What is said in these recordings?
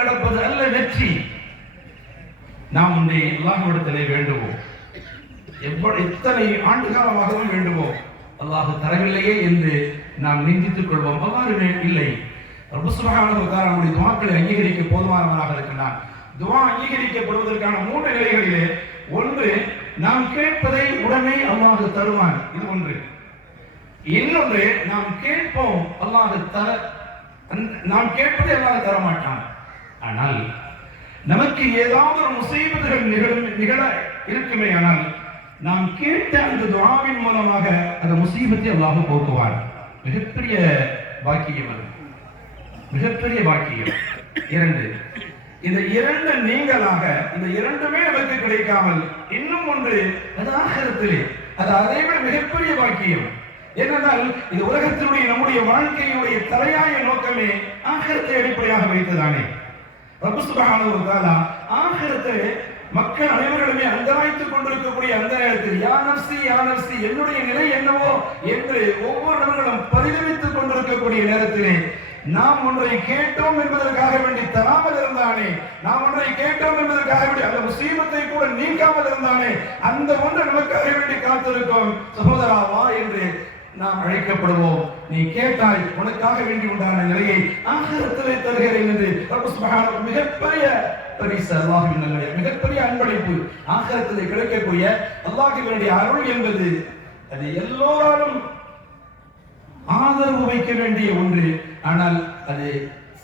நடப்பது அல்ல வெற்றி. நாம் உன்னை அல்லாஹ்விடத்திலே வேண்டுவோம். எவ்வளவு எத்தனை ஆண்டு காலமாகவும் வேண்டுவோம். அல்லாஹ் தரவில்லையே என்று நாம் நிந்தித்துக் கொள்வோம். அவ்வாறு இல்லை. நம்முடைய துவாக்களை அங்கீகரிக்க போதுமானவராக இருக்கின்றான் துவா அங்கீகரிக்கப்படுவதற்கான மூன்று நிலைகளிலே ஒன்று நாம் கேட்பதை உடனே அல்லாஹ் தருவான் இது ஒன்று. இன்னொன்று நாம் கேட்போம் அல்லாஹ் தர நாம் கேட்பதை அல்லாஹ் தர மாட்டான் ஆனால் நமக்கு ஏதாவது ஒரு முசீபத்துகள் நிகழும் நிகழ இருக்குமே ஆனால் நாம் கேட்ட அந்த துவாவின் மூலமாக அந்த முசீபத்தை அல்லாஹ் போக்குவான். மிகப்பெரிய பாக்கியம் அது. மிகப்பெரிய பாக்கியம். இரண்டு இந்த இரண்டு நீங்களாக இந்த இரண்டுமே நமக்கு கிடைக்காமல் இன்னும் ஒன்று அது ஆகரத்திலே. அது அதை விட மிகப்பெரிய பாக்கியம். ஏனென்றால் இந்த உலகத்தினுடைய நம்முடைய வாழ்க்கையுடைய தலையாய நோக்கமே ஆகரத்தை அடிப்படையாக வைத்ததானே. ரப்பு மக்கள் அனைவர்களுமே அங்கலாய்த்துக் கொண்டிருக்கக்கூடிய அந்த நேரத்தில் யானர்சி யானர்சி என்னுடைய நிலை என்னவோ என்று ஒவ்வொரு நபர்களும் பரிதவித்துக் கொண்டிருக்கக்கூடிய நேரத்திலே நாம் ஒன்றை கேட்டோம் என்பதற்காக வேண்டி தராமல் இருந்தானே நாம் ஒன்றை கேட்டோம் என்பதற்காக வேண்டி அந்த முசீபத்தை கூட நீக்காமல் இருந்தானே அந்த ஒன்று நமக்காக வேண்டி காத்திருக்கும். சகோதராவா என்று நாம் அழைக்கப்படுவோம். நீ கேட்டாய் உனக்காக வேண்டி உண்டான நிலையை ஆகரத்திலே தருகிறேன் என்று மிகப்பெரிய பரிசு அல்லாஹ்வின் நல்ல மிகப்பெரிய அன்பளிப்பு. ஆகரத்திலே கிடைக்கக்கூடிய அல்லாஹ்வினுடைய அருள் என்பது அது எல்லோராலும் ஆதரவு வைக்க வேண்டிய ஒன்று. ஆனால் அது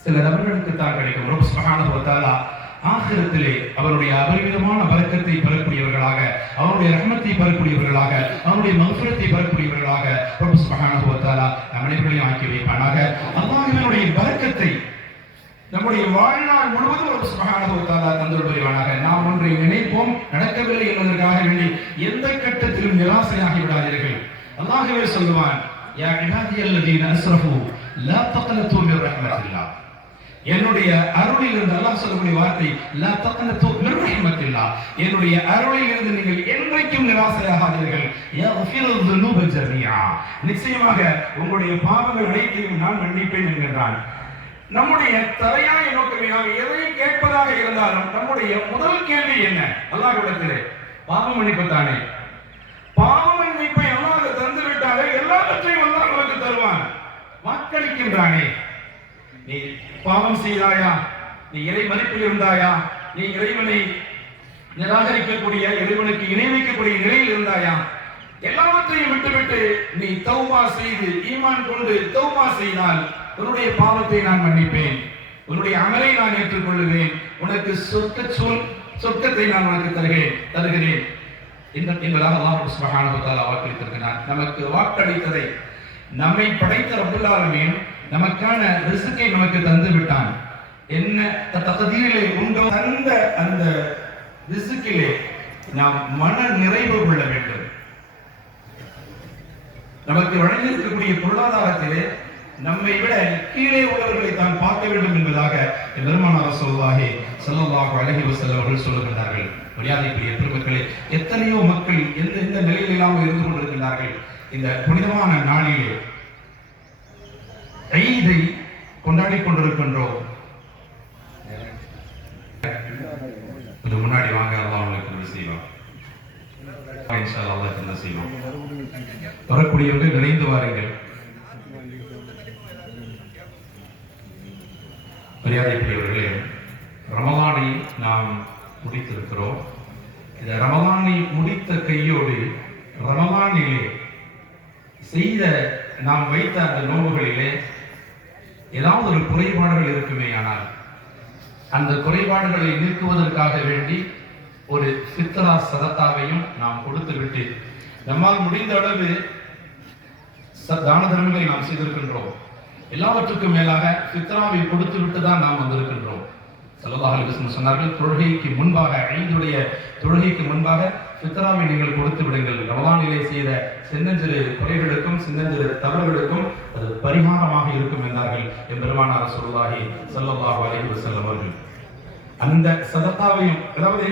சில நபர்களுக்கு தான் கிடைக்கும். ரப்பு சுப்ஹானஹு வ ஆகிரத்திலே அவருடைய அபரிமிதமான பரக்கத்தை பெறக்கூடியவர்களாக அவருடைய ரஹமத்தை பெறக்கூடியவர்களாக அவருடைய மகசுரத்தை பெறக்கூடியவர்களாக ரப்பு சுப்ஹானஹு வ தஆலா அனைவர்களையும் ஆக்கி வைப்பானாக. அல்லாஹினுடைய பரக்கத்தை நம்முடைய வாழ்நாள் முழுவதும் ஒரு சுபஹானஹு வ தஆலா புரிவானாக. நாம் ஒன்றை நினைப்போம் நடக்கவில்லை என்பதற்காக வேண்டி எந்த கட்டத்திலும் நிராசையாகி விடாதீர்கள். அல்லாஹவே சொல்லுவான் யா இபாதியல்லதீன அஸ்ரஃபு லா தக்னது மின் ரஹ்மத்தில்லா. என்னுடைய அருளில் இருந்து அல்லாஹ் சொல்லக்கூடிய வார்த்தை லா தக்னது மின் என்னுடைய அருளில் இருந்து நீங்கள் என்றைக்கும் நிராசையாகாதீர்கள் யக்ஃபிரு ذுனூப ஜமீஆ. நிச்சயமாக உங்களுடைய பாவங்கள் அனைத்தையும் நான் மன்னிப்பேன் என்கின்றான். நம்முடைய தலையாய நோக்கமே நாம் எதையும் கேட்பதாக இருந்தாலும் நம்முடைய முதல் கேள்வி என்ன? அல்லாஹ்விடத்திலே. பாவ மன்னிப்பு தானே பாவம் மன்னிப்பை அல்லாஹ் தந்து விட்டாலே எல்லாவற்றையும் அல்லாஹ் நமக்கு தருவான். வாக்களிக்கின்றானே. நீ பாவம் செய்தாயா? நீ இறை மதிப்பில் இருந்தாயா? நீ இறைவனை நிராகரிக்கக்கூடிய இறைவனுக்கு இணை வைக்கக்கூடிய நிலையில் இருந்தாயா? எல்லாவற்றையும் விட்டுவிட்டு நீ தௌபா செய்து ஈமான் கொண்டு தௌபா செய்தால் உன்னுடைய பாவத்தை நான் மன்னிப்பேன். உன்னுடைய அமலை நான் ஏற்றுக்கொள்ளுவேன். உனக்கு சொர்க்க சொல் சொர்க்கத்தை நான் உனக்கு தருகிறேன் தருகிறேன். இந்த என்பதாக அல்லாஹ் சுப்ஹானஹு தஆலா வாக்களித்திருக்கிறார். நமக்கு வாக்களித்ததை நம்மை படைத்த ரப்புல் நமக்கான ரிசுக்கை நமக்கு தந்து விட்டான். என்ன தகுதியிலே உண்டோ தந்த அந்த ரிசுக்கிலே நாம் மன நிறைவு கொள்ள வேண்டும். நமக்கு வழங்கியிருக்கக்கூடிய பொருளாதாரத்திலே நம்மை விட கீழே உள்ளவர்களை தான் பார்க்க வேண்டும் என்பதாக பெருமானார் சொல்வாகே செல்லவாக அழகி வசல் அவர்கள் சொல்லுகிறார்கள் மரியாதைக்குரிய பெருமக்களே எத்தனையோ மக்கள் எந்த எந்த நிலையில் இல்லாமல் இருந்து கொண்டிருக்கிறார்கள் இந்த புனிதமான நாளிலே ஐதை கொண்டாடி கொண்டிருக்கின்றோம். கொஞ்சம் முன்னாடி வாங்க அல்லாஹ் உங்களுக்கு உதவி செய்வான். என்ன செய்வோம் வரக்கூடியவர்கள் விரைந்து வாருங்கள். மரியாதைக்குரியவர்களே ரமலானை நாம் முடித்திருக்கிறோம். இந்த ரமலானை முடித்த கையோடு ரமலானிலே செய்த நாம் வைத்த அந்த நோவுகளிலே ஏதாவது ஒரு குறைபாடுகள் இருக்குமே ஆனால் அந்த குறைபாடுகளை நீக்குவதற்காக வேண்டி ஒரு சித்தரா சதத்தாவையும் நாம் கொடுத்து விட்டு நம்மால் முடிந்த அளவு தான தர்மங்களை நாம் செய்திருக்கின்றோம். எல்லாவற்றுக்கும் மேலாக சித்தராவை கொடுத்து விட்டு தான் நாம் வந்திருக்கின்றோம். செல்லதாக அலைஹி சொன்னார்கள் தொழுகைக்கு முன்பாக ஐந்துடைய தொழுகைக்கு முன்பாக சித்தராவை நீங்கள் கொடுத்து விடுங்கள். ரமதானிலே செய்த சின்னஞ்சிறு குறைகளுக்கும் சின்னஞ்சிறு தவறுகளுக்கும் அது எம்பெருமானார் சொல்லாஹி ஸல்லல்லாஹு அலைஹி வஸல்லம் அவர்கள் அந்த சதத்தாவையும் அதாவது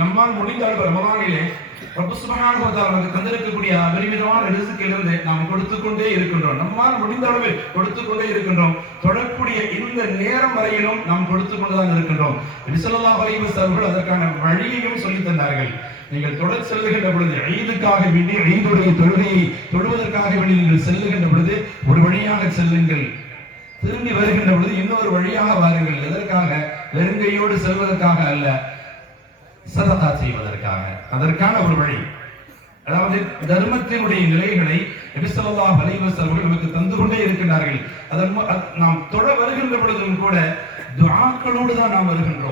நம்மால் முடிந்தால் ரமதானிலே ரப்பு நமக்கு தந்திருக்கக்கூடிய அபரிமிதமான ரிசுக்கிலிருந்து நாம் கொடுத்துக்கொண்டே இருக்கின்றோம். நம்மால் முடிந்த அளவில் கொடுத்துக்கொண்டே இருக்கின்றோம். தொடரக்கூடிய இந்த நேரம் வரையிலும் நாம் கொடுத்துக்கொண்டுதான் இருக்கின்றோம். நபி ஸல்லல்லாஹு அலைஹி அதற்கான வழியையும் சொல்லித் தந்தார்கள். நீங்கள் தொடர் செல்லுகின்ற பொழுது ஈதுக்காக வேண்டி ஐந்துடைய தொழுகையை தொழுவதற்காக வேண்டி நீங்கள் செல்லுகின்ற பொழுது செல்லுங்கள். திரும்பி வருகின்ற பொழுது இன்னொரு வழியாக வாருங்கள். எதற்காக? வெறுங்கையோடு செல்வதற்காக அல்ல சததா செய்வதற்காக. அதற்கான ஒரு வழி. அதாவது தர்மத்தினுடைய நிலைகளை நபிசல்லாஹ் அலைவஸ் அவர்கள் நமக்கு தந்து கொண்டே இருக்கின்றார்கள். அதன் நாம் தொழ வருகின்ற பொழுதும் கூட துவாக்களோடு தான் நாம் வருகின்றோம்.